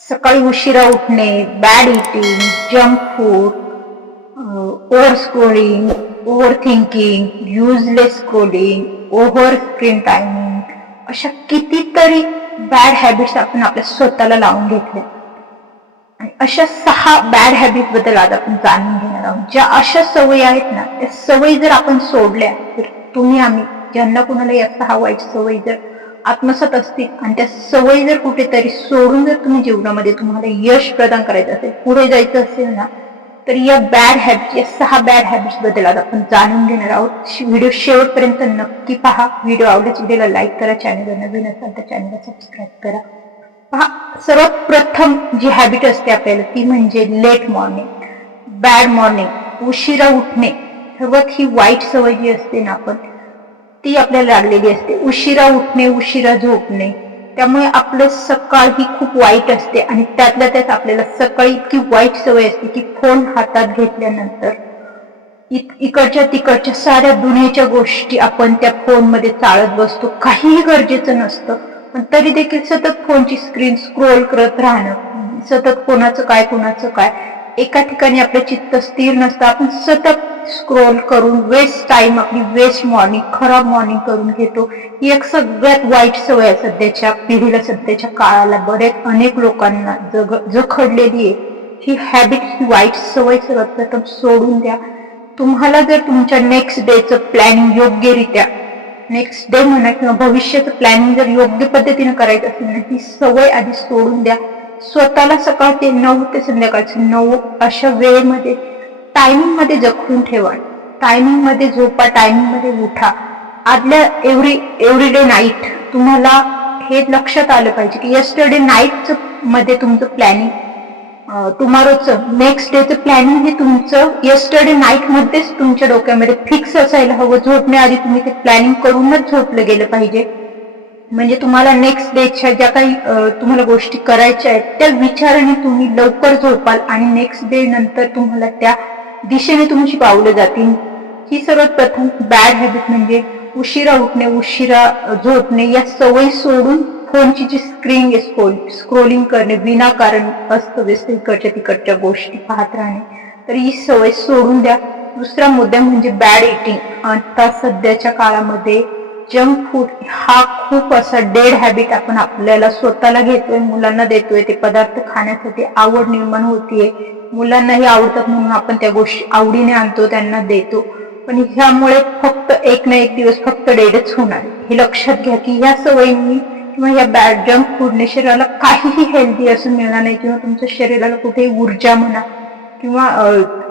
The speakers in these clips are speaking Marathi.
सकाळी उशिरा उठणे bad eating junk food over scrolling over thinking useless scrolling over screen timing अशा कितीतरी बॅड हॅबिट्स आपण आपल्या स्वतःला लावून घेतल्या आणि अशा सहा बॅड हॅबिटबद्दल आज आपण जाणून घेणार आहोत. ज्या अशा सवयी आहेत ना त्या सवयी जर आपण सोडल्या तर तुम्ही आम्ही ज्यांना कुणाला या सहा वाईट सवयी जर आत्मसात असतील आणि त्या सवयी जर कुठेतरी सोडून जर तुम्ही जीवनामध्ये तुम्हाला यश प्रदान करायचं असेल पुढे जायचं असेल ना तर या बॅड हॅबिट या सहा बॅड हॅबिट्सबद्दल आज आपण जाणून घेणार आहोत. व्हिडिओ शेवटपर्यंत नक्की पहा. व्हिडिओ आवडल्यास व्हिडिओला लाईक करा चॅनलवर नवीन असाल तर चॅनलला सबस्क्राईब करा. पहा सर्वात प्रथम जी हॅबिट असते आपल्याला ती म्हणजे लेट मॉर्निंग बॅड मॉर्निंग उशिरा उठणे. सर्वात ही वाईट सवय जी असते ना आपण ती आपल्याला लागलेली असते. उशिरा उठणे उशिरा झोपणे. त्यामुळे आपलं सकाळ ही खूप वाईट असते आणि त्यातल्या त्यात आपल्याला सकाळी इतकी वाईट सवय असते की फोन हातात घेतल्यानंतर इकडच्या तिकडच्या साऱ्या दुनियेच्या गोष्टी आपण त्या फोनमध्ये चाळत बसतो. काहीही गरजेचं नसतं. पण तरी देखील सतत फोनची स्क्रीन स्क्रोल करत राहणं. सतत कोणाचं काय कोणाचं काय. एका ठिकाणी आपलं चित्त स्थिर नसतं. आपण सतत स्क्रोल करून वेस्ट टाइम आपली वेस्ट मॉर्निंग खराब मॉर्निंग करून घेतो. ही एक सगळ्यात वाईट सवय आहे सध्याच्या पिढीला सध्याच्या काळाला. बरेच अनेक लोकांना जग जखडलेली आहे. ही हॅबिट ही वाईट सवय सर्वात प्रथम सोडून द्या. तुम्हाला जर तुमच्या नेक्स्ट डेचं प्लॅनिंग योग्यरित्या नेक्स्ट डे म्हणा किंवा भविष्याचं प्लॅनिंग जर योग्य पद्धतीने करायचं असेल ना ही सवय आधी सोडून द्या. स्वतःला सकाळ ते नऊ ते संध्याकाळचे नऊ अशा वेळेमध्ये टायमिंगमध्ये जखून ठेवा. टायमिंगमध्ये झोपा टायमिंगमध्ये उठा. आदल्या एव्हरी एव्हरी डे नाईट तुम्हाला हे लक्षात आलं पाहिजे की यस्टरडे नाईटचं मध्ये तुमचं प्लॅनिंग टुमारोचं नेक्स्ट डेचं प्लॅनिंग हे तुमचं यस्टरडे नाईटमध्येच तुमच्या डोक्यामध्ये फिक्स असायला हवं. झोपण्याआधी तुम्ही ते प्लॅनिंग करूनच झोपलं गेलं पाहिजे. म्हणजे तुम्हाला नेक्स्ट डेच्या ज्या काही तुम्हाला गोष्टी करायच्या आहेत त्या विचाराने तुम्ही लवकर झोपाल आणि नेक्स्ट डे नंतर तुम्हाला त्या दिशेने तुमची पावलं जातील. ही सर्वात प्रथम बॅड हॅबिट म्हणजे उशिरा उठणे उशिरा झोपणे या सवयी सोडून फोनची जी स्क्रीन आहे स्क्रोल स्क्रोलिंग करणे विनाकारण अस्तव्यस्त इकडच्या तिकडच्या गोष्टी पाहत राहणे तर ही सवय सोडून द्या. दुसरा मुद्दा म्हणजे बॅड इटिंग आता सध्याच्या काळामध्ये जंक फूड हा खूप असा डेड हॅबिट आपण आपल्याला स्वतःला घेतोय मुलांना देतोय ते पदार्थ खाण्यासाठी आवड निर्माण होतीये. मुलांनाही आवडतात म्हणून आपण त्या गोष्टी आवडीने आणतो त्यांना देतो. पण ह्यामुळे फक्त एक ना एक दिवस फक्त डेडच होणार. हे लक्षात घ्या की ह्या सवयींनी किंवा या बॅड जंक फूडने शरीराला काहीही हेल्दी असं मिळणार नाही किंवा तुमच्या शरीराला कुठेही ऊर्जा म्हणा किंवा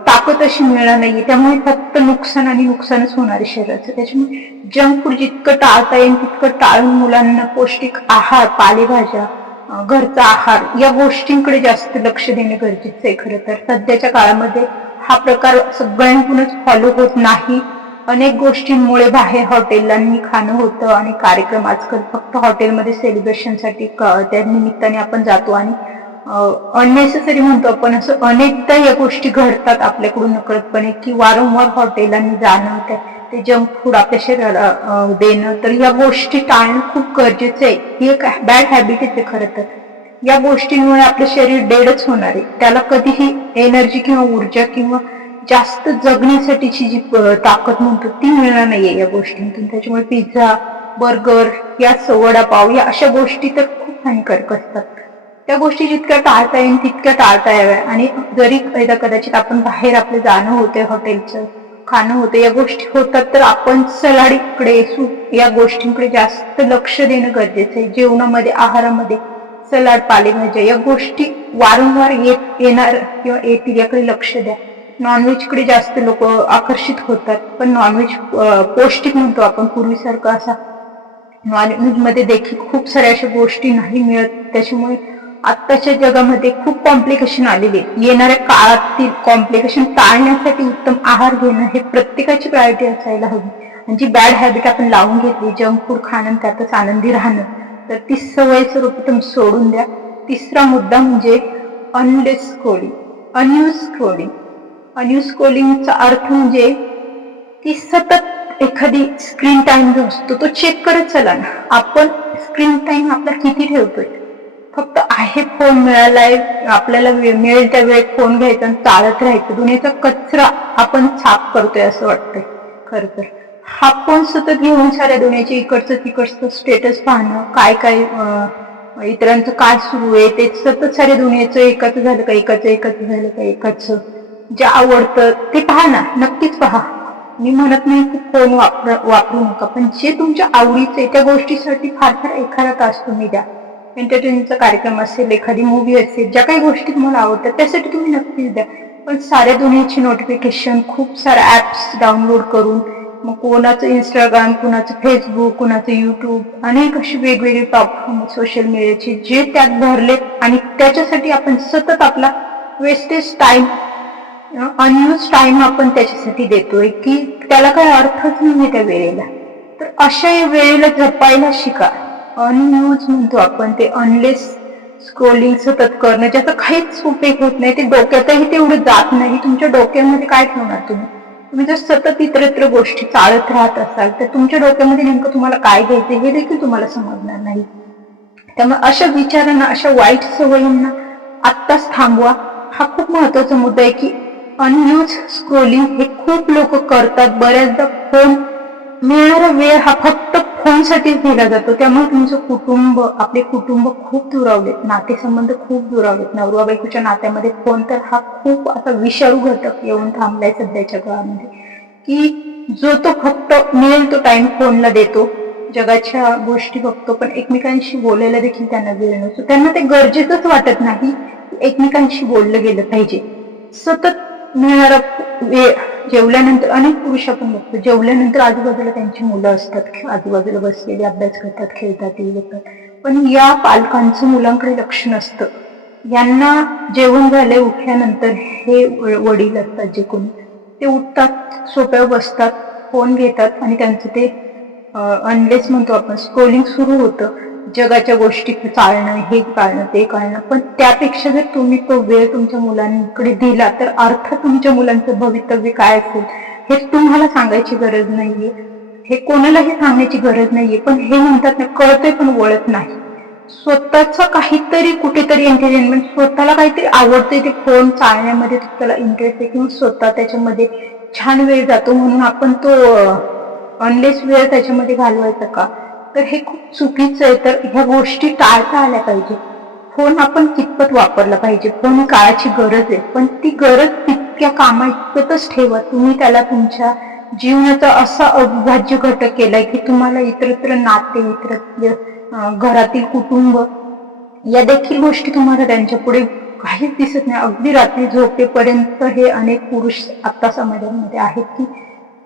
ताकद अशी मिळणार नाहीये. त्यामुळे फक्त नुकसान आणि नुकसानच होणार आहे शरीराचं. त्याच्यामुळे जंक फूड जितकं टाळता येईल तितकं टाळून मुलांना पौष्टिक आहार पालेभाज्या घरचा आहार या गोष्टींकडे जास्त लक्ष देणे गरजेचं आहे खरं तर. सध्याच्या काळामध्ये हा प्रकार सगळ्यांकडूनच फॉलो होत नाही. अनेक गोष्टींमुळे बाहेर हॉटेलांनी खाणं होतं आणि कार्यक्रम आजकाल फक्त हॉटेलमध्ये सेलिब्रेशनसाठी त्या निमित्ताने आपण जातो आणि अननेसेसरी म्हणतो आपण असं अनेकदा या गोष्टी घडतात आपल्याकडून नकळतपणे की वारंवार हॉटेलांनी जाणं त्या- ते जंक फूड आपल्या शरीराला देणं. तर या गोष्टी टाळणं खूप गरजेचं आहे. ही एक बॅड हॅबिट येते खरं तर. या गोष्टींमुळे आपलं शरीर डेडच होणार आहे. त्याला कधीही एनर्जी किंवा ऊर्जा किंवा जास्त जगण्यासाठीची जी ताकद म्हणतो ती मिळणार नाहीये या गोष्टींतून. त्याच्यामुळे पिझ्झा बर्गर या स- वडापाव या अशा गोष्टी तर खूप हानिकारक असतात. त्या गोष्टी जितक्या टाळता येईल तितक्या टाळता याव्या. आणि जरी एकदा कदाचित आपण बाहेर आपलं जाणं होतंय हॉटेलचं खाणं होतं या गोष्टी होतात तर आपण सलाडीकडे सूप या गोष्टींकडे जास्त लक्ष देणं गरजेचं आहे. जेवणामध्ये आहारामध्ये सलाड पालेभाज्या या गोष्टी वारंवार येत येणार किंवा येतील याकडे लक्ष द्या. नॉनव्हेजकडे जास्त लोक आकर्षित होतात पण नॉनव्हेज पौष्टिक म्हणतो आपण. पूर्वीसारखं असा नॉनव्हेजमध्ये देखील खूप साऱ्या अशा गोष्टी नाही मिळत. त्याच्यामुळे आत्ताच्या जगामध्ये खूप कॉम्प्लिकेशन आलेले आहेत येणाऱ्या काळातील कॉम्प्लिकेशन टाळण्यासाठी उत्तम आहार घेणं हे प्रत्येकाची प्रायोरिटी असायला हवी. आणि जी बॅड हॅबिट आपण लावून घेतली जंक फूड खाणं आणि त्यातच आनंदी राहणं तर ती सवय सर्वप्रथम सोडून द्या. तिसरा मुद्दा म्हणजे endless scrolling unused scrolling unused स्क्रोलिंगचा अर्थ म्हणजे ती सतत एखादी स्क्रीन टाईम जो असतो तो चेक करत चला ना. आपण स्क्रीन टाईम आपला किती ठेवतोय? फक्त आहे फोन मिळालाय आपल्याला मिळेल त्या वेळेत फोन घ्यायचा आणि चालत राहायचं. दुनियेचा कचरा आपण साफ करतोय असं वाटतंय. खर तर. हा फोन सतत घेऊन साऱ्या दुनियाचे इकडचं तिकडचं स्टेटस पाहणं काय काय इतरांचं काय सुरू आहे ते सतत साऱ्या दुनियेचं एकच झालं का एकाचं एकाचं झालं का एकाचं जे आवडतं ते पहा ना नक्कीच पहा. मी म्हणत नाही की फोन वापर वापरू नका पण जे तुमच्या आवडीचं आहे त्या गोष्टीसाठी फार फार एखादा तास तुम्ही द्या. एंटरटेनमेंटचा कार्यक्रम असेल एखादी मूवी असेल ज्या काही गोष्टी तुम्हाला आवडतात त्यासाठी तुम्ही नक्कीच द्या. पण साऱ्या दोन्हीची नोटिफिकेशन खूप साऱ्या ॲप्स डाउनलोड करून मग कोणाचं इंस्टाग्राम कुणाचं फेसबुक कुणाचं यूट्यूब अनेक अशी वेगवेगळी प्लॅटफॉर्म सोशल मीडियाचे जे त्यात भरले आणि त्याच्यासाठी आपण सतत आपला वेस्टेज टाईम अनयूज टाईम आपण त्याच्यासाठी देतोय की त्याला काही अर्थच नाही त्या वेळेला. तर अशा वेळेला जपायला शिका. अनयूज म्हणतो आपण ते अनलेस स्क्रोलिंग सतत करणं ज्याचा काहीच उपयोग होत नाही ते डोक्यातही तेवढं जात नाही. तुमच्या डोक्यामध्ये काय ठेवणार तुम्ही? तुम्ही जर सतत इतरत्र गोष्टी चालत राहत असाल तर तुमच्या डोक्यामध्ये नेमकं तुम्हाला काय घ्यायचं हे देखील तुम्हाला समजणार नाही. त्यामुळे अशा विचारांना अशा वाईट सवयींना आत्ताच थांबवा. हा खूप महत्त्वाचा मुद्दा आहे की अनयूज स्क्रोलिंग हे खूप लोक करतात. बऱ्याचदा फोन मिळणारा वेळ हा फक्त फोनसाठीच दिला जातो. त्यामुळे तुमचं कुटुंब आपले कुटुंब खूप दुरावलेत नातेसंबंध खूप दुरावलेत नवरा बायकोच्या नात्यामध्ये फोन तर हा खूप असा विषारू घटक येऊन थांबलाय सध्याच्या काळामध्ये. की जो तो फक्त मिळेल तो टाइम फोनला देतो. जगाच्या गोष्टी बघतो पण एकमेकांशी बोलायला देखील त्यांना वेळ नसतो. त्यांना ते गरजेचंच वाटत नाही एकमेकांशी बोललं गेलं पाहिजे. सतत मिळणारा वेळ जेवल्यानंतर अनेक पुरुष आपण बघतो जेवल्यानंतर आजूबाजूला त्यांची मुलं असतात आजूबाजूला बसलेली अभ्यास करतात खेळतात टीव्ही बघतात. पण या पालकांचं मुलांकडे लक्ष नसतं. यांना जेवण झाले उठल्यानंतर हे वडील असतात जे कोणी ते उठतात सोप्यावर बसतात फोन घेतात आणि त्यांचं ते अनलेस म्हणतो आपण स्क्रोलिंग सुरू होतं. जगाच्या गोष्टी चालणं हे चालणं ते कळणं. पण त्यापेक्षा जर तुम्ही तो वेळ तुमच्या मुलांकडे दिला तर अर्थ तुमच्या मुलांचं भवितव्य काय असेल? हे तुम्हाला सांगायची गरज नाहीये. हे कोणालाही सांगण्याची गरज नाहीये. पण हे म्हणतात ना कळतंय पण वळत नाही. स्वतःच काहीतरी कुठेतरी एंटरटेनमेंट स्वतःला काहीतरी आवडतंय ते फोन चालण्यामध्ये त्याला इंटरेस्ट आहे किंवा स्वतः त्याच्यामध्ये छान वेळ जातो म्हणून आपण तो अनलेस वेळ त्याच्यामध्ये घालवायचा का? तर हे खूप चुकीचं आहे. तर ह्या गोष्टी टाळता आल्या पाहिजे. फोन आपण कितपत वापरला पाहिजे? फोन ही काळाची गरज आहे. पण ती गरज तितक्या कामा इतपतच ठेवा. तुम्ही त्याला तुमच्या जीवनाचा असा अविभाज्य घटक केलाय की तुम्हाला इतरत्र नाते इतरत्र घरातील कुटुंब या देखील गोष्टी तुम्हाला त्यांच्या पुढे काहीच दिसत नाही. अगदी रात्री झोपेपर्यंत हे अनेक पुरुष आता समाजामध्ये आहेत की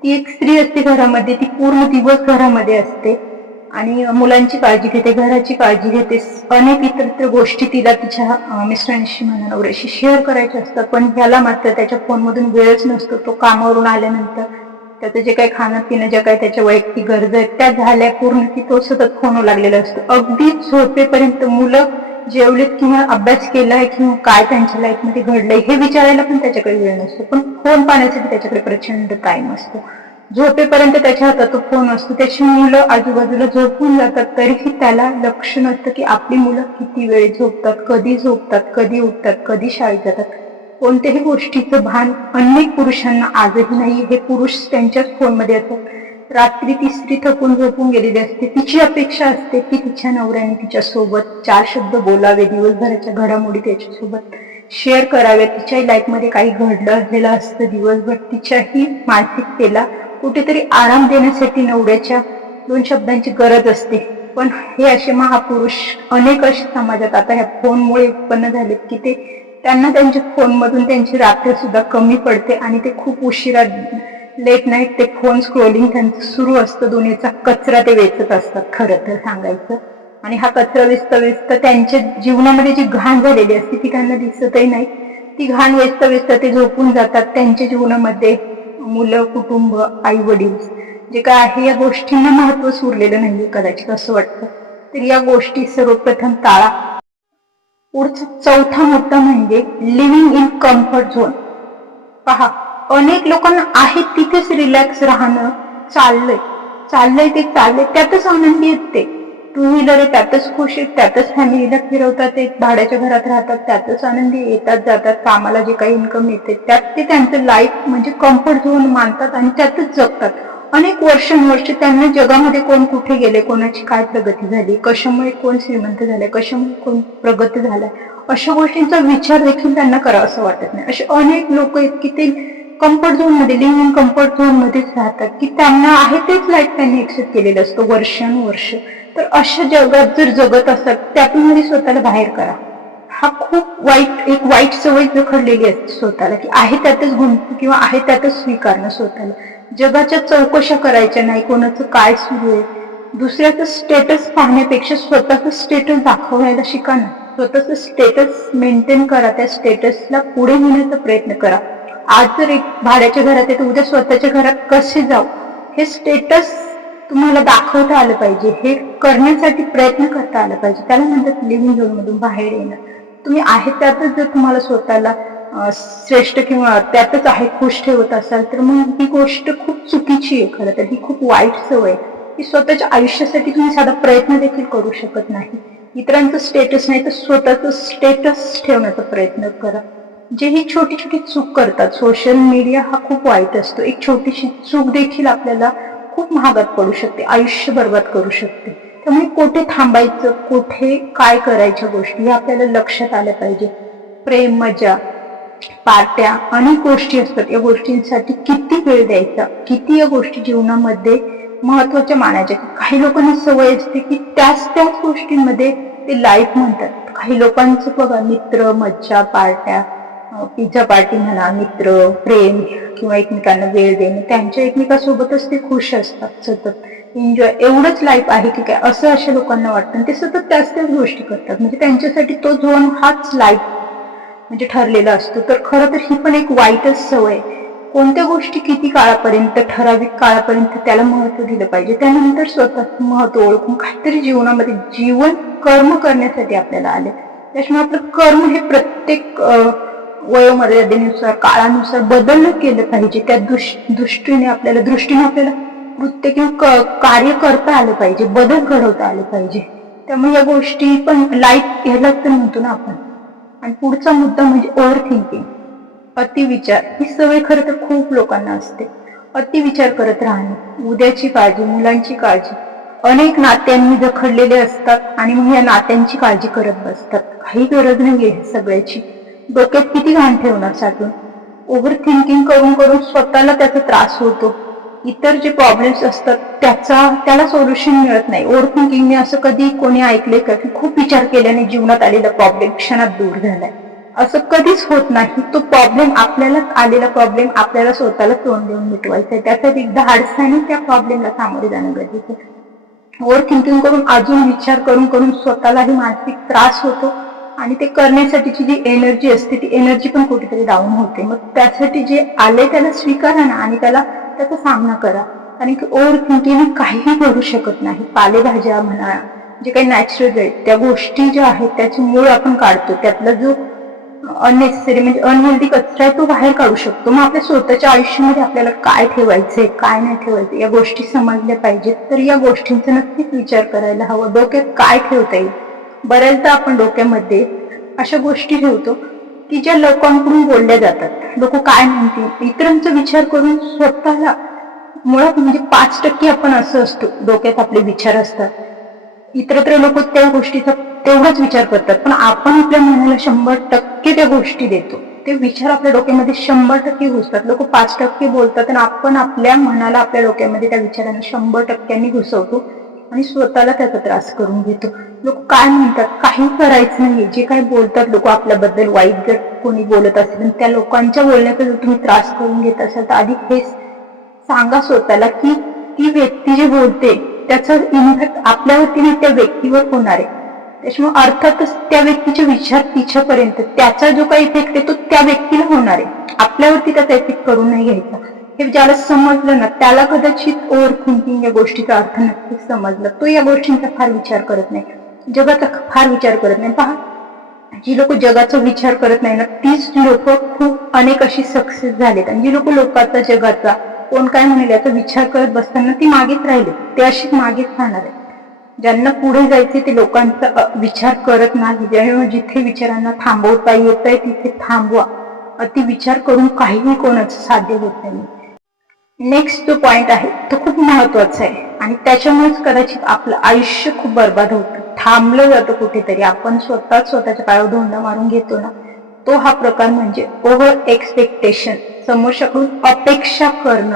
ती एक स्त्री असते घरामध्ये. ती पूर्ण दिवस घरामध्ये असते. आणि मुलांची काळजी घेते घराची काळजी घेते. अनेक इतर गोष्टी तिला तिच्या मिस्टरांशी म्हणा नवऱ्याशी शेअर करायच्या असतात. पण ह्याला मात्र त्याच्या फोनमधून वेळच नसतो. तो कामावरून आल्यानंतर त्याचं जे काही खाणं पिणं ज्या काही त्याच्या वैयक्तिक गरजा आहेत त्या झाल्या पूर्ण की तो सतत फोन लागलेला असतो. अगदी झोपेपर्यंत मुलं जेवलेत किंवा अभ्यास केलाय किंवा काय त्यांच्या लाईफमध्ये घडलंय हे विचारायला पण त्याच्याकडे वेळ नसतो. पण फोन पाहण्यासाठी त्याच्याकडे प्रचंड टाइम असतो. झोपेपर्यंत त्याच्या हातात तो फोन असतो. त्याची मुलं आजूबाजूला झोपून जातात. तरीही त्याला लक्ष नसतं की आपली मुलं किती वेळ झोपतात कधी झोपतात कधी उठतात कधी शाळेत जातात. कोणत्याही गोष्टीचं भान अनेक पुरुषांना आजही नाही. हे पुरुष त्यांच्याच फोनमध्ये असतात. रात्री ती स्त्री थकून झोपून गेलेली असते. तिची अपेक्षा असते की तिच्या नवऱ्याने तिच्या सोबत चार शब्द बोलावे. दिवसभराच्या घडामोडी त्याच्यासोबत शेअर कराव्या. तिच्याही लाईफमध्ये काही घडलं असलेलं असतं. दिवसभर तिच्याही मानसिकतेला कुठेतरी आराम देण्यासाठी नवऱ्याच्या दोन शब्दांची गरज असते. पण हे असे महापुरुष अनेक असे समाजात आता ह्या फोनमुळे उत्पन्न झालेत की ते त्यांना त्यांच्या फोनमधून त्यांची रात्र सुद्धा कमी पडते आणि ते खूप उशिरा लेट नाईट ते फोन स्क्रोलिंग त्यांचं सुरू असतं. दुनियेचा कचरा ते वेचत असतात. खरं तर सांगायचं. आणि हा कचरा वेचता वेचता त्यांच्या जीवनामध्ये जी घाण झालेली असते ती त्यांना दिसतही नाही. ती घाण वेचता वेचता ते झोपून जातात. त्यांच्या जीवनामध्ये मुलं कुटुंब आई वडील जे काय आहे या गोष्टींना महत्त्व उरलेलं नाहीये कदाचित असं वाटतं. तर या गोष्टी सर्वप्रथम टाळा. पुढचा चौथा मुद्दा म्हणजे लिव्हिंग इन कम्फर्ट झोन पहा अनेक लोकांना आहे तिथेच रिलॅक्स राहणं चाललंय. चाललंय ते चाललंय त्यातच आनंदी येते टू व्हीलर आहे त्यातच खुश आहेत त्यातच फॅमिलीला फिरवतात एक भाड्याच्या घरात राहतात त्यातच आनंदी येतात जातात कामाला जे काही इन्कम येते त्यात ते त्यांचं लाईफ म्हणजे कम्फर्ट झोन मानतात आणि त्यातच जगतात. अनेक वर्षानुवर्ष त्यांना जगामध्ये कोण कुठे गेले कोणाची काय प्रगती झाली कशामुळे कोण श्रीमंत झाले कशामुळे कोण प्रगत झालाय अशा गोष्टींचा विचार देखील त्यांना करा असं वाटत नाही. असे अनेक लोक आहेत की ते कम्फर्ट झोनमध्ये लिव्ह इन कम्फर्ट झोन मध्येच राहतात की त्यांना आहे तेच लाईफ त्यांनी एक्सेप्ट केलेलं असतं वर्षानुवर्ष. तर अशा जगात जर जगत असतात त्यातून मध्ये स्वतःला बाहेर करा. हा खूप वाईट एक वाईट सवय जखडलेली असते स्वतःला की आहे त्यातच गुंत किंवा आहे त्यातच स्वीकारणं स्वतःला. जगाच्या चौकशा करायच्या नाही कोणाचं काय सुरू आहे. दुसऱ्याचं स्टेटस पाहण्यापेक्षा स्वतःचं स्टेटस दाखवायला शिका ना. स्वतःचं स्टेटस मेंटेन करा त्या स्टेटसला पुढे नेण्याचा प्रयत्न करा. आज जर एक भाड्याच्या घरात आहे तर उद्या स्वतःच्या घरात कसे जाऊ? हे स्टेटस तुम्हाला दाखवता आलं पाहिजे हे करण्यासाठी प्रयत्न करता आला पाहिजे. त्याला म्हणतात लिव्हिंग झोनमधून बाहेर येणं. तुम्ही आहे त्यातच जर तुम्हाला स्वतःला श्रेष्ठ किंवा त्यातच आहे खुश ठेवत असाल तर मग ही गोष्ट खूप चुकीची आहे खरं तर. ही खूप वाईट सवय आहे. की स्वतःच्या आयुष्यासाठी तुम्ही साधा प्रयत्न देखील करू शकत नाही. इतरांचं स्टेटस नाही तर स्वतःचं स्टेटस ठेवण्याचा प्रयत्न करा. जे ही छोटी छोटी चूक करतात सोशल मीडिया हा खूप वाईट असतो. एक छोटीशी चूक देखील आपल्याला खूप महागात पडू शकते आयुष्य बर्बाद करू शकते. त्यामुळे कुठे थांबायचं कुठे काय करायच्या गोष्टी हे आपल्याला लक्षात आल्या पाहिजे. प्रेम मजा पार्ट्या अनेक गोष्टी असतात. या गोष्टींसाठी किती वेळ द्यायचा किती या गोष्टी जीवनामध्ये महत्त्वाच्या मानायच्या. काही लोकांना सवय असते की त्याच त्याच गोष्टींमध्ये ते लाईफ म्हणतात. काही लोकांचं बघा मित्र मज्जा पार्ट्या पिझ्झा पार्टी म्हणा मित्र प्रेम किंवा एकमेकांना वेळ देणे त्यांच्या एकमेकासोबतच ते खुश असतात सतत. एन्जॉय एवढंच लाईफ आहे की काय असं अशा लोकांना वाटतं. ते सतत त्याच त्याच गोष्टी करतात. म्हणजे त्यांच्यासाठी तो झोन हाच लाईफ म्हणजे ठरलेला असतो. तर खरं तर ही पण एक वाईटच सवय. कोणत्या गोष्टी किती काळापर्यंत ठराविक काळापर्यंत त्याला महत्त्व दिलं पाहिजे त्यानंतर स्वतःच महत्त्व ओळखून काहीतरी जीवनामध्ये जीवन कर्म करण्यासाठी आपल्याला आले. त्याच्यामुळे आपलं कर्म हे प्रत्येक अं, वयोमर्यादेनुसार काळानुसार बदल केलं पाहिजे. त्या दृष्टीने आपल्याला दृष्टीने आपल्याला कृत्य किंवा कार्य करता आलं पाहिजे बदल घडवता आले पाहिजे. त्यामुळे या गोष्टी पण लाईफ ह्याला तर म्हणतो ना आपण. आणि पुढचा मुद्दा म्हणजे ओव्हर थिंकिंग अतिविचार. ही सवय खरं तर खूप लोकांना असते. अतिविचार करत राहणे. उद्याची काळजी मुलांची काळजी. अनेक नात्यांनी जखडलेले असतात आणि मग या नात्यांची काळजी करत बसतात. काही गरज नाही आहे सगळ्याची. डोक्यात किती घाण ठेवणार साठून ओव्हर थिंकिंग करून करून स्वतःला त्याचा त्रास होतो. इतर जे प्रॉब्लेम्स असतात त्याचा त्याला सोल्युशन मिळत नाही. ओव्हर थिंकिंगने असं कधी कोणी ऐकले का की खूप विचार केल्याने जीवनात आलेला प्रॉब्लेम क्षणात दूर झालाय. असं कधीच होत नाही. तो प्रॉब्लेम आपल्याला आलेला प्रॉब्लेम आपल्याला स्वतःला तोंड देऊन मिटवायचा आहे त्यासाठी एकदा हाडसाने त्या प्रॉब्लेमला सामोरे जाणं गरजेचं आहे. ओव्हर थिंकिंग करून अजून विचार करून करून स्वतःलाही मानसिक त्रास होतो. आणि ते करण्यासाठीची जी एनर्जी असते ती एनर्जी पण कुठेतरी डाऊन होते. मग त्यासाठी जे आले त्याला स्वीकारा ना आणि त्याला त्याचा सामना करा. कारण की ओव्हर थिंकिंग काहीही करू शकत नाही. पालेभाज्या म्हणा जे काही नॅचरल आहेत त्या गोष्टी ज्या आहेत त्याची मूळ आपण काढतो. त्यातला जो अननेसेसरी म्हणजे अनहेल्दी कचरा आहे तो बाहेर काढू शकतो. मग आपल्या स्वतःच्या आयुष्यामध्ये आपल्याला काय ठेवायचंय काय नाही ठेवायचं या गोष्टी समजल्या पाहिजेत. तर या गोष्टींचा नक्कीच विचार करायला हवा. डोक्यात काय ठेवता येईल? बऱ्याचदा आपण डोक्यामध्ये अशा गोष्टी ठेवतो की ज्या लोकांकडून बोलल्या जातात. लोक काय म्हणतील? इतरांचा विचार करून स्वतःला मुळात म्हणजे पाच टक्के आपण असं असतो. डोक्यात आपले विचार असतात. इतरत्र लोक त्या गोष्टीचा तेवढाच विचार करतात. पण आपण आपल्या मनाला शंभर टक्के त्या गोष्टी देतो. ते विचार आपल्या डोक्यामध्ये शंभर टक्के घुसतात. लोक पाच टक्के बोलतात आणि आपण आपल्या मनाला आपल्या डोक्यामध्ये त्या विचारांना शंभर टक्क्यांनी घुसवतो. आणि स्वतःला त्याचा त्रास करून घेतो. लोक काय म्हणतात? काही करायचं नाही जे काही बोलतात लोक आपल्याबद्दल वाईट जर कोणी बोलत असेल आणि त्या लोकांच्या बोलण्याचा जर तुम्ही त्रास करून घेत असाल तर आधी हे सांगा स्वतःला की ती व्यक्ती जी बोलते त्याचा इम्पॅक्ट आपल्यावरती त्या व्यक्तीवर होणार आहे. त्याच्यामुळे अर्थातच त्या व्यक्तीचे विचार तिच्यापर्यंत त्याचा जो काही इफेक्ट आहे तो त्या व्यक्तीला होणार आहे. आपल्यावरती त्याचा इफेक्ट करून नाही घ्यायचा. हे ज्याला समजलं ना त्याला कदाचित ओव्हर थिंकिंग या गोष्टीचा अर्थ नक्कीच समजला. तो या गोष्टींचा फार विचार करत नाही. जगाचा फार विचार करत नाही. पहा जी लोक जगाचा विचार करत नाही ना तीच लोक खूप अनेक अशी सक्सेस झालेत. आणि जी लोक लोकांचा जगाचा कोण काय म्हणेल याचा विचार करत बसताना ती मागेच राहिली. ते अशीच मागेच राहणार आहे ज्यांना पुढे जायचे ते लोकांचा विचार करत नाही. ज्यामुळे जिथे विचारांना थांबवता येत आहे तिथे थांबवा. अति विचार करून काहीही कोणाचं साध्य होत नाही. नेक्स्ट जो पॉइंट आहे तो खूप महत्त्वाचा आहे. आणि त्याच्यामुळेच कदाचित आपलं आयुष्य खूप बर्बाद होतं. थांबलं जातं कुठेतरी. आपण स्वतः स्वतःच्या पायावर धोंडा मारून घेतो ना तो हा प्रकार म्हणजे ओव्हर एक्सपेक्टेशन समोरच्याकडून अपेक्षा करणं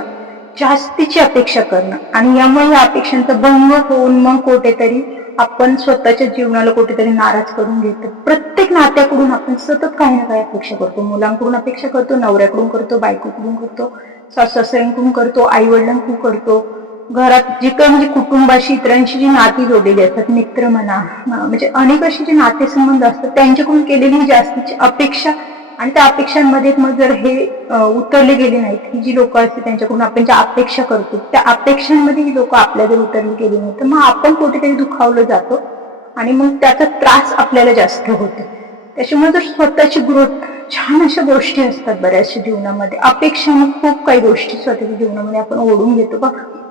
जास्तीची अपेक्षा करणं. आणि यामुळे या अपेक्षांचा भंग होऊन मग कुठेतरी आपण स्वतःच्या जीवनाला कुठेतरी नाराज करून घेतो. प्रत्येक नात्याकडून आपण सतत काही ना काही अपेक्षा करतो. मुलांकडून अपेक्षा करतो नवऱ्याकडून करतो बायकोकडून करतो. सासऱ्यांकडून करतो आई वडिलांकडून करतो. घरात जी काही म्हणजे कुटुंबाशी इतरांशी जी नाती जोडलेली असतात मित्र म्हणा म्हणजे अनेक अशी जे नातेसंबंध असतात त्यांच्याकडून केलेली जास्तीची अपेक्षा आणि त्या अपेक्षांमध्ये मग जर हे उतरले गेले नाहीत ही जी लोक असते त्यांच्याकडून आपण ज्या अपेक्षा करतो त्या अपेक्षांमध्ये ही लोक आपल्या जर उतरली गेली नाही तर मग आपण कुठेतरी दुखावलं जातो आणि मग त्याचा त्रास आपल्याला जास्त होतो. त्याच्यामुळे जर स्वतःची ग्रोथ छान अशा गोष्टी असतात बऱ्याचशा जीवनामध्ये. अपेक्षाने खूप काही गोष्टी स्वतःच्या जीवनामध्ये आपण ओढून घेतो बघ.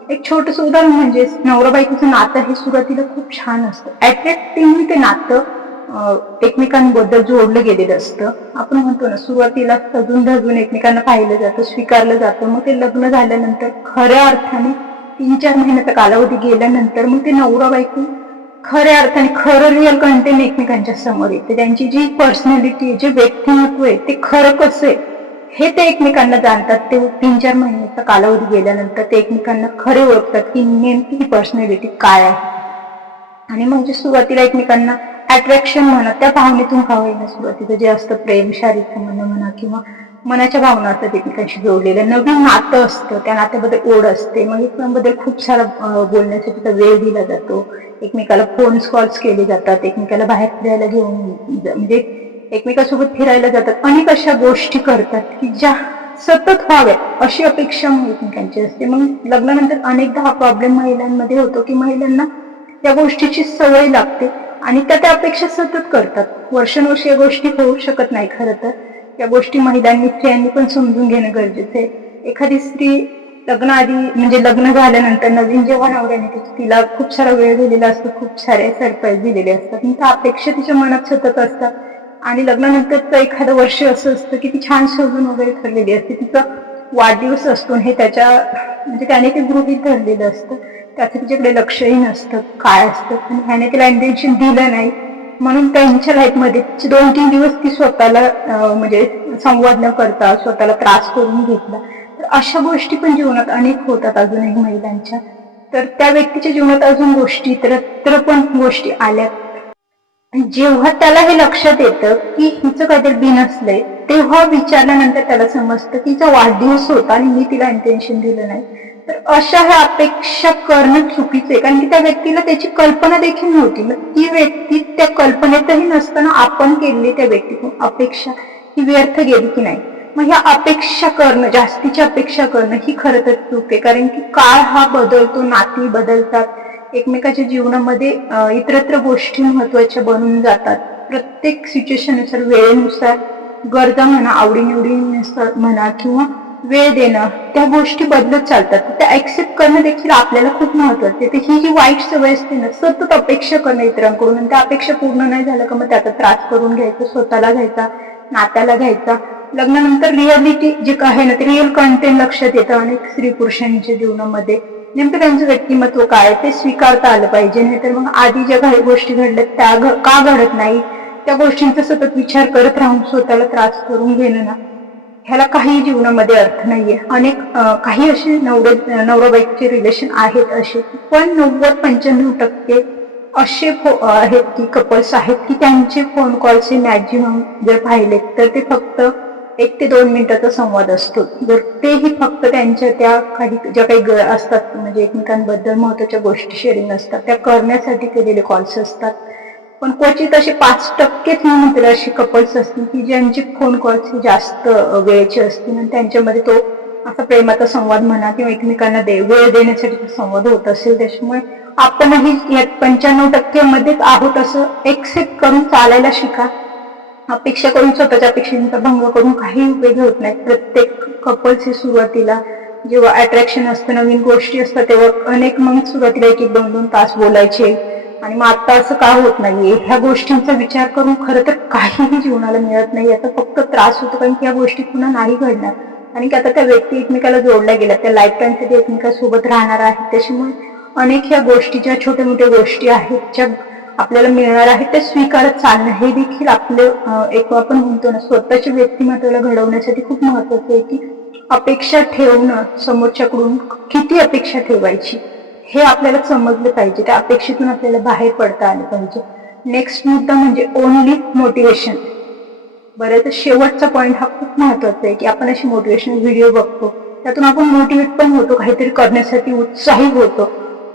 एक छोटस उदाहरण म्हणजे नवरा बायकोचं नातं हे सुरुवातीला खूप छान असतं. अट्रॅक्टिव्हली ते नातं एकमेकांबद्दल जोडलं गेलेलं असतं. आपण म्हणतो ना सुरुवातीला सजून धजून एकमेकांना पाहिलं जातं स्वीकारलं जातं. मग ते लग्न झाल्यानंतर खऱ्या अर्थाने तीन चार महिन्याचा कालावधी गेल्यानंतर मग ते नवरा बायको खऱ्या अर्थाने खरं रिअल कंटेंट एकमेकांच्या समोर येते. त्यांची जी पर्सनॅलिटी आहे जे व्यक्तिमत्व आहे ते खरं कसं आहे हे ते एकमेकांना जाणतात. ते तीन चार महिन्याचा कालावधी गेल्यानंतर ते एकमेकांना खरे ओळखतात की नेमकी ही पर्सनॅलिटी काय आहे. आणि म्हणजे सुरुवातीला एकमेकांना अट्रॅक्शन म्हणा त्या भावनेतून का होईना सुरुवातीचं. जे असतं प्रेम शारीरिक संबंध म्हणा किंवा मनाच्या भावना असतात एकमेकांशी जोडलेलं नवीन नातं असतं त्या नात्याबद्दल ओढ असते. मग एकमेकांबद्दल खूप सारा बोलण्यासाठी वेळ दिला जातो. एकमेकाला फोन कॉल्स केले जातात एकमेकाला बाहेर फिरायला घेऊन म्हणजे एकमेकासोबत फिरायला जातात. अनेक अशा गोष्टी करतात की ज्या सतत व्हाव्यात अशी अपेक्षा एकमेकांची असते. मग लग्नानंतर अनेकदा हा प्रॉब्लेम महिलांमध्ये होतो की महिलांना त्या गोष्टीची सवय लागते आणि त्या त्या अपेक्षा सतत करतात. वर्षानुवर्ष या गोष्टी होऊ शकत नाही खरं तर. या गोष्टी महिलांनी स्त्रियांनी पण समजून घेणं गरजेचं आहे. एखादी स्त्री लग्नाआधी म्हणजे लग्न झाल्यानंतर नवीन जेव्हा नवऱ्याने तिला खूप सारा वेळ दिलेला असतो खूप सारे सरप्राईज दिलेले असतात. आणि त्या अपेक्षा तिच्या मनात सतत असतात. आणि लग्नानंतरचं एखादं वर्ष असं असतं की ती छान शोधून वगैरे ठरलेली असते. तिचा वाढदिवस असतो हे त्याच्या म्हणजे त्याने ते गृहित धरलेलं असतं. त्याचं तिच्याकडे लक्षही नसतं काय असतं. पण ह्याने तिला इंटेन्शन दिलं नाही. म्हणून त्यांच्या लाईफमध्ये दोन तीन दिवस ती स्वतःला म्हणजे संवाद न करता स्वतःला त्रास करून घेतला. तर अशा गोष्टी पण जीवनात अनेक होतात अजूनही महिलांच्या. तर त्या व्यक्तीच्या जीवनात अजून गोष्टी इतरत्र पण गोष्टी आल्यात. जेव्हा त्याला हे लक्षात येतं की हिचं काहीतरी बिन असलंय तेव्हा विचारल्यानंतर त्याला समजतं की हिचा वाढदिवस होता आणि मी तिला इंटेन्शन दिलं नाही. तर अशा ह्या अपेक्षा करणं चुकीचं आहे. कारण की त्या व्यक्तीला त्याची कल्पना देखील नव्हती. मग ती व्यक्ती त्या कल्पनेतही नसताना आपण केलेली त्या व्यक्तीकडून अपेक्षा ही व्यर्थ गेली की नाही. मग ह्या अपेक्षा करणं जास्तीची अपेक्षा करणं ही खरं तर चूक आहे. कारण की काळ हा बदलतो नाती बदलतात. एकमेकाच्या जीवनामध्ये इतरत्र गोष्टी महत्त्वाच्या बनून जातात. प्रत्येक सिच्युएशननुसार वेळेनुसार गरजा म्हणा आवडीनिवडीनुसार म्हणा किंवा वेळ देणं त्या गोष्टी बदलत चालतात. त्या ऍक्सेप्ट करणं देखील आपल्याला खूप महत्वाचं आहे. ही जी वाईट सवय असते ना सतत अपेक्षा करणं इतरांकडून आणि त्या अपेक्षा पूर्ण नाही झालं का मग त्याचा त्रास करून घ्यायचा स्वतःला घ्यायचा. नात्याला घ्यायचा. लग्नानंतर रिअलिटी जे आहे ना ते रिअल कंटेंट लक्षात येतं अनेक स्त्री पुरुषांच्या जीवनामध्ये नेमकं त्यांचं व्यक्तिमत्व काय ते स्वीकारता आलं पाहिजे. नाहीतर मग आधी ज्या काही गोष्टी घडल्या त्या का घडत नाही? त्या गोष्टींचा सतत विचार करत राहून स्वतःला त्रास करून घेणं ना ह्याला काही जीवनामध्ये अर्थ नाहीये. अनेक काही असे नवरे नवराबाईकचे रिलेशन आहेत असे. पण नव्वद पंच्याण्णव टक्के असे फो- आहेत की कपल्स आहेत की त्यांचे फोन कॉल्स हे मॅक्झिमम जर पाहिले तर ते फक्त एक ते दोन मिनिटाचा संवाद असतो. जर तेही फक्त त्यांच्या त्या काही ज्या काही ग- असतात म्हणजे एकमेकांबद्दल महत्त्वाच्या गोष्टी शेअरिंग असतात त्या करण्यासाठी केलेले कॉल्स असतात. पण क्वचित असे पाच टक्केच मी म्हणते असे कपल्स असतील की ज्यांचे फोन कॉल्स जास्त वेळेचे असतील आणि त्यांच्यामध्ये तो असा प्रेमाचा संवाद म्हणा किंवा एकमेकांना दे वेळ देण्यासाठी संवाद होत असेल त्याच्यामुळे आपणही यात पंच्याण्णव टक्क्यामध्येच आहोत असं एक्सेप्ट करून चालायला शिका. अपेक्षा करून स्वतःच्या अपेक्षांचा भंग करून काही उपयोग होत नाही. प्रत्येक कपल्स हे सुरुवातीला जेव्हा अट्रॅक्शन असतं नवीन गोष्टी असतात तेव्हा अनेक मग सुरुवातीला एक एक दोन दोन तास बोलायचे. आणि मग आता असं का होत नाहीये? ह्या गोष्टींचा विचार करून खरं तर काहीही जीवनाला मिळत नाही. याचा फक्त त्रास होतो कारण की या गोष्टी पुन्हा नाही घडणार. आणि की आता त्या व्यक्ती एकमेकाला जोडल्या गेल्या त्या लाईफ टाईमसाठी एकमेकांसोबत राहणार आहेत. त्याच्यामुळे अनेक ह्या गोष्टी ज्या छोट्या मोठ्या गोष्टी आहेत ज्या आपल्याला मिळणार आहेत त्या स्वीकारत चालणं. हे देखील आपले एक आपण म्हणतो ना स्वतःच्या व्यक्तिमत्वाला घडवण्यासाठी खूप महत्वाचं आहे की अपेक्षा ठेवणं समोरच्याकडून किती अपेक्षा ठेवायची हे आपल्याला समजलं पाहिजे. त्या अपेक्षेतून आपल्याला बाहेर पडता आलं पाहिजे. नेक्स्ट मुद्दा म्हणजे ओनली मोटिवेशन बरं तर शेवटचा पॉईंट हा खूप महत्त्वाचा आहे की आपण अशी मोटिवेशनल व्हिडिओ बघतो. त्यातून आपण मोटिवेट पण होतो काहीतरी करण्यासाठी उत्साही होतो.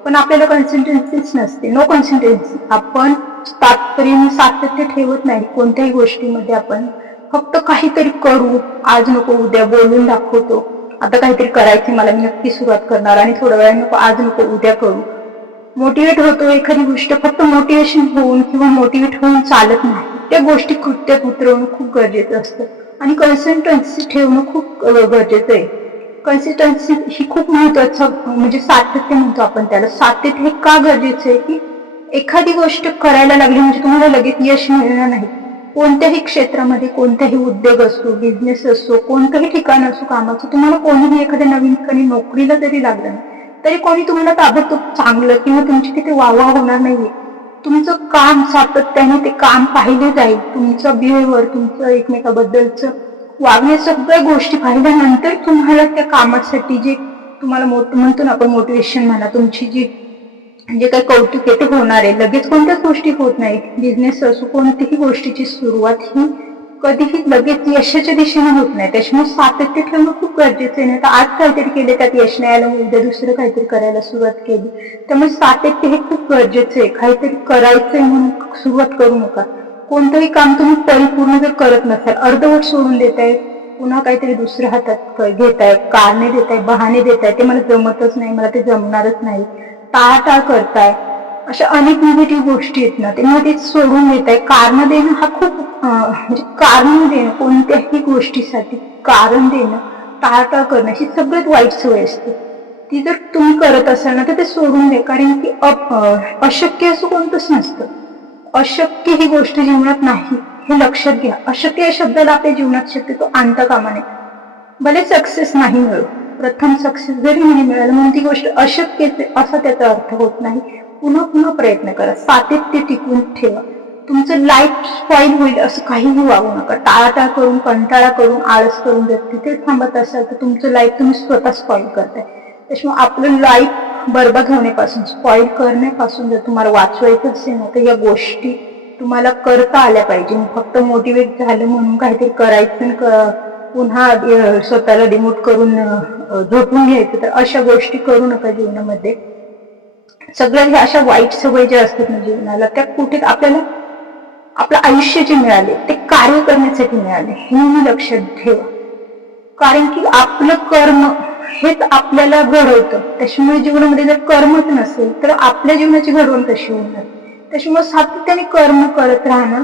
पण आपल्याला कॉन्सन्ट्रेन्सीच नसते. नो कॉन्सन्ट्रेन्सी आपण तात्पर्य सातत्य ठेवत नाही कोणत्याही गोष्टीमध्ये आपण. फक्त काहीतरी करू. आज नको उद्या बोलून दाखवतो. आता काहीतरी करायची मला मी नक्की सुरुवात करणार आणि थोड्या वेळा नको आज नको उद्या करू. मोटिवेट होतो एखादी गोष्ट. फक्त मोटिवेशन होऊन किंवा मोटिवेट होऊन चालत नाही. त्या गोष्टी कृत्यात उतरवणं खूप गरजेचं असतं. आणि कॉन्सन्ट्रेन्सी ठेवणं खूप गरजेचं आहे. कन्सिस्टन्सी ही खूप महत्वाचं म्हणजे सातत्य म्हणतो आपण त्याला. सातत्य हे का गरजेचं आहे की एखादी गोष्ट करायला लागली म्हणजे तुम्हाला लगेच यश मिळणार नाही. कोणत्याही क्षेत्रामध्ये कोणताही उद्योग असो बिझनेस असो कोणतंही ठिकाण असो कामाचं तुम्हाला कोणीही एखाद्या नवीन ठिकाणी नोकरीला जरी लागलं नाही तरी कोणी तुम्हाला ताबडतोब चांगलं किंवा तुमची तिथे वावा होणार नाहीये. तुमचं काम सातत्याने ते काम पाहिले जाईल. तुमचं बिहेवियर तुमचं एकमेकाबद्दलचं वागण्या सगळ्या गोष्टी पाहिल्यानंतर तुम्हाला त्या कामासाठी जे तुम्हाला मोठ म्हणतो ना आपण मोटिवेशन म्हणा तुमची जी जे काही कौतुक आहे ते होणार आहे. लगेच कोणत्याच गोष्टी होत नाही बिझनेस असो कोणतीही गोष्टीची सुरुवात ही कधीही लगेच यशाच्या दिशेने होत नाही. त्याच्यामुळे सातत्य ठेवणं खूप गरजेचं आहे. नाही तर आज काहीतरी केले त्यात यश नाही आलं उद्या दुसरं काहीतरी करायला सुरुवात केली. त्यामुळे सातत्य हे खूप गरजेचं आहे. काहीतरी करायचंय म्हणून सुरुवात करू नका. कोणतंही काम तुम्ही परिपूर्ण जर करत नसाल अर्धवट सोडून देताय पुन्हा काहीतरी दुसऱ्या हातात घेताय कारणे देताय बहाणे देताय ते मला जमतच नाही मला ते जमणारच नाही. टाळाटाळ करताय. अशा अनेक निगेटिव्ह गोष्टी आहेत ना ते सोडून देत आहे कारण देणं हा खूप म्हणजे कारण देणं कोणत्याही गोष्टीसाठी कारण देणं टाळाटाळ करणं ही सगळ्यात वाईट सवय असते. ती जर तुम्ही करत असाल ना तर ते सोडून दे कारण की अप- अशक्य असं कोणतंच नसतं. अशक्य ही गोष्ट जीवनात नाही. हे लक्षात घ्या. अशक्य या शब्दाला आपल्या जीवनात शक्यतो आणता कामा नये भले सक्सेस नाही मिळो. प्रथम सक्सेस जरी नाही मिळालं म्हणून ती गोष्ट अशक्य असा त्याचा अर्थ होत नाही. पुन्हा पुन्हा प्रयत्न करा. सातत्य टिकवून ठेवा. तुमचं लाईफ स्पॉईल होईल असं काहीही वागू नका. टाळाटाळ करून कंटाळा करून आळस करून जर तिथे थांबत असाल तर तुमचं लाईफ तुम्ही स्वतः स्पॉईल करताय. त्याच्यामुळे आपलं लाईफ बरबाद होण्यापासून स्पॉईल करण्यापासून जर तुम्हाला वाचवायचं असेल ना तर या गोष्टी तुम्हाला करता आल्या पाहिजे. फक्त मोटिवेट झालं म्हणून काहीतरी करायचं पुन्हा स्वतःला डिमोट करून झोपून घ्यायचं. तर अशा गोष्टी करू नका जीवनामध्ये. सगळ्या ह्या अशा वाईट सवयी ज्या असतात ना जीवनाला त्या कुठे आपल्याला आपलं आयुष्य जे मिळाले ते कार्य करण्यासाठी मिळाले. हे मी लक्षात ठेवा. कारण की आपलं कर्म हेच आपल्याला घडवतं. त्याच्यामुळे जीवनामध्ये जर कर्मच नसेल तर आपल्या जीवनाची घडवण कशी होणार? त्याच्यामुळे सातत्याने कर्म करत राहणं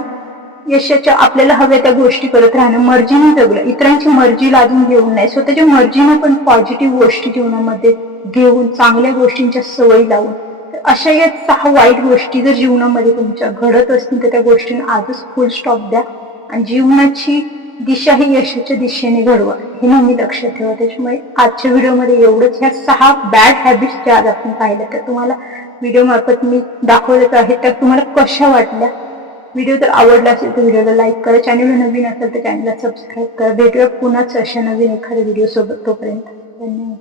यशाच्या आपल्याला हव्या त्या गोष्टी करत राहणं मर्जीने जगलं इतरांची मर्जी लादून घेऊन नाही. स्वतःच्या मर्जीने पण पॉझिटिव्ह गोष्टी जीवनामध्ये घेऊन चांगल्या गोष्टींच्या सवयी लावून. तर अशा या सहा वाईट गोष्टी जर जीवनामध्ये तुमच्या घडत असतील तर त्या गोष्टींना आजच फुल स्टॉप द्या. आणि जीवनाची दिशा ही यशाच्या दिशेने घडवा. हे नेहमी लक्षात ठेवा. त्याच्यामुळे आजच्या व्हिडिओमध्ये एवढंच. ह्या सहा बॅड हॅबिट्स ज्या आज आपण पाहिल्या त्या तुम्हाला व्हिडिओमार्फत मी दाखवलेच आहे त्या तुम्हाला कशा वाटल्या? व्हिडिओ जर आवडला असेल तर व्हिडिओला लाईक करा. चॅनल नवीन असेल तर चॅनलला सबस्क्राईब करा. भेटूया पुन्हाच अशा नवीन एखाद्या व्हिडिओसोबत तोपर्यंत. धन्यवाद.